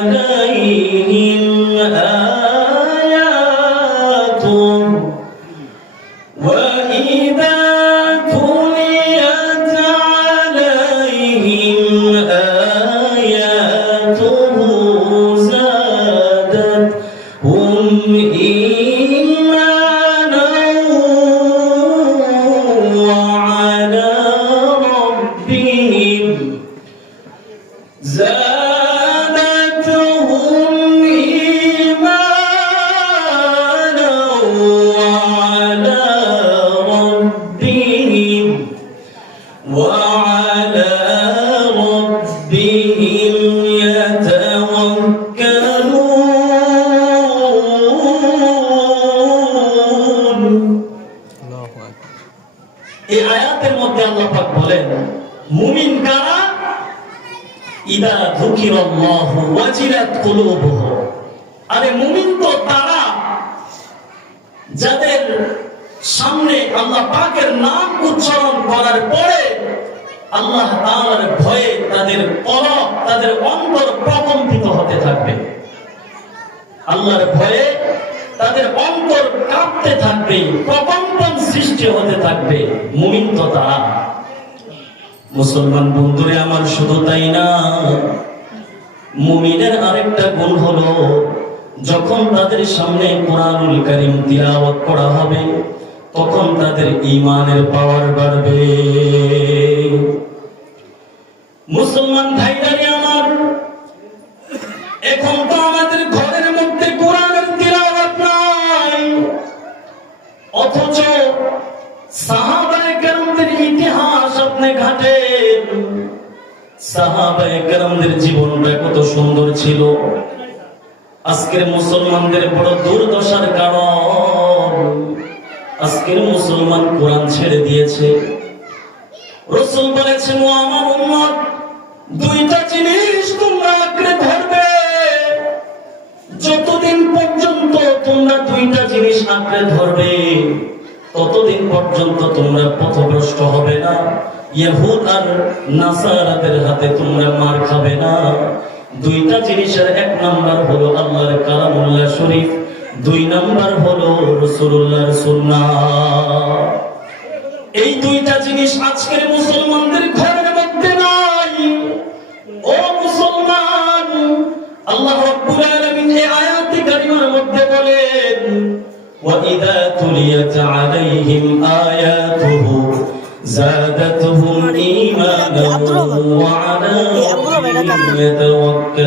عليهم آياته وإذا تليت عليهم آياته زادتهم إيمانا وعلى ربهم وعلى ربهم يتوكلون এই আয়াতের মধ্যে আল্লাহ পাক বলেন মুমিন কারা ইদা যুকিরাল্লাহু ওয়াজিলাত কুলুবুহুম আরে মুমিন তো তারা যাদের সামনে আল্লাহ পাকের নাম উচ্চারণ করার পরে আল্লাহ তাআলার ভয়ে তাদের কলব তাদের অন্তর প্রকম্পিত হতে থাকবে। আল্লাহর ভয়ে তাদের অন্তর কাঁপতে থাকবে, প্রকম্পন সৃষ্টি হতে থাকবে। মুমিন তো তারা। মুসলমান বন্ধুরে আমার, শুধু তাই না, মুমিনের আরেকটা গুণ হলো যখন তাদের সামনে কোরআনুল কারীম তিলাওয়াত করা হবে তখন তাদের ঈমানের পাওয়ার বাড়বে। মুসলমান ভাইরারে আমার, এখন তো আমাদের ঘরের মধ্যে কোরআনের তিলাওয়াত নাই, অথচ সাহাবায়ে কেরামদের ইতিহাস আপনি ঘাটেন, সাহাবায়ে কেরামদের জীবনটা কত সুন্দর ছিল। আজকের মুসলমানদের বড় দুর্দশার কারণ আজকের মুসলমান কোরআন ছেড়ে দিয়েছে। রাসূল বলেছেন, ও আমার উম্মত, দুইটা জিনিস তোমরা আঁকড়ে ধরবে। যতদিন পর্যন্ত তোমরা দুইটা জিনিস আঁকড়ে ধরবে ততদিন পর্যন্ত তোমরা পথভ্রষ্ট হবে না, ইহুদ আর নাসারাদের হাতে তোমরা মার খাবে না। দুইটা জিনিসের এক নাম্বার হলো আল্লাহর কালামুল্লাহ শরীফ, দুই নাম্বার হলো রাসূলুল্লাহর সুন্নাহ। এই দুইটা জিনিস আজকের মুসলমানদের ঘরের মধ্যে নাই। ও মুসলমান, আল্লাহ রাব্বুল আলামিন এই আয়াতে কারিমার মধ্যে বলেন, ওয়া ইযা তুলিয়াত আলাইহিম আয়াতুহু زادتهم إيمانا وعلى ربهم يتوكلون